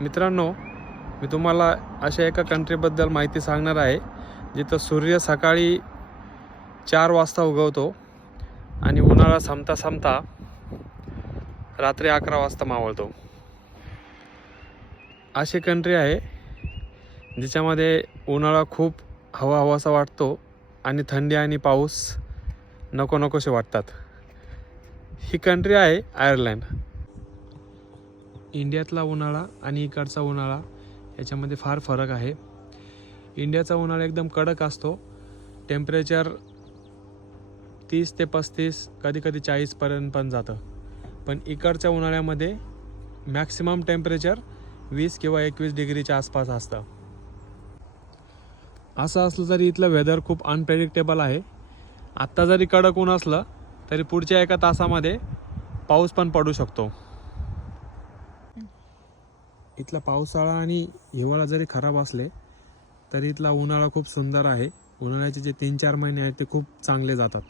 मित्रांनो, मी तुम्हाला अशा एका कंट्रीबद्दल माहिती सांगणार आहे जिथं सूर्य सकाळी 4 वाजता उगवतो आणि उन्हाळा संपता संपता रात्री 11 वाजता मावळतो. अशी कंट्री आहे जिच्यामध्ये उन्हाळा खूप हवासा वाटतो आणि थंडी आणि पाऊस नको नकोसे वाटतात. ही कंट्री आहे आयर्लंड. इंडियातला उन्हाळा आणि इकडचा उन्हाळा याच्यामध्ये फार फरक आहे. इंडियाचा उन्हाळा एकदम कडक असतो. टेम्परेचर 30 ते 35 कधी 40 पर्यंत पण जातं. पण इकडच्या उन्हाळ्यामध्ये मॅक्सिमम टेम्परेचर 20 किंवा 21 डिग्रीच्या आसपास असतं. असं असलं तरी इथलं वेदर खूप अनप्रेडिक्टेबल आहे. आत्ता जरी कडक ऊन असलं तरी पुढच्या 1 तासामध्ये पाऊस पण पडू शकतो. इथला पावसाळा आणि हिवाळा जरी खराब असले तरी इथला उन्हाळा खूप सुंदर आहे. उन्हाळ्याचे जे 3-4 महिने आहेत ते खूप चांगले जातात.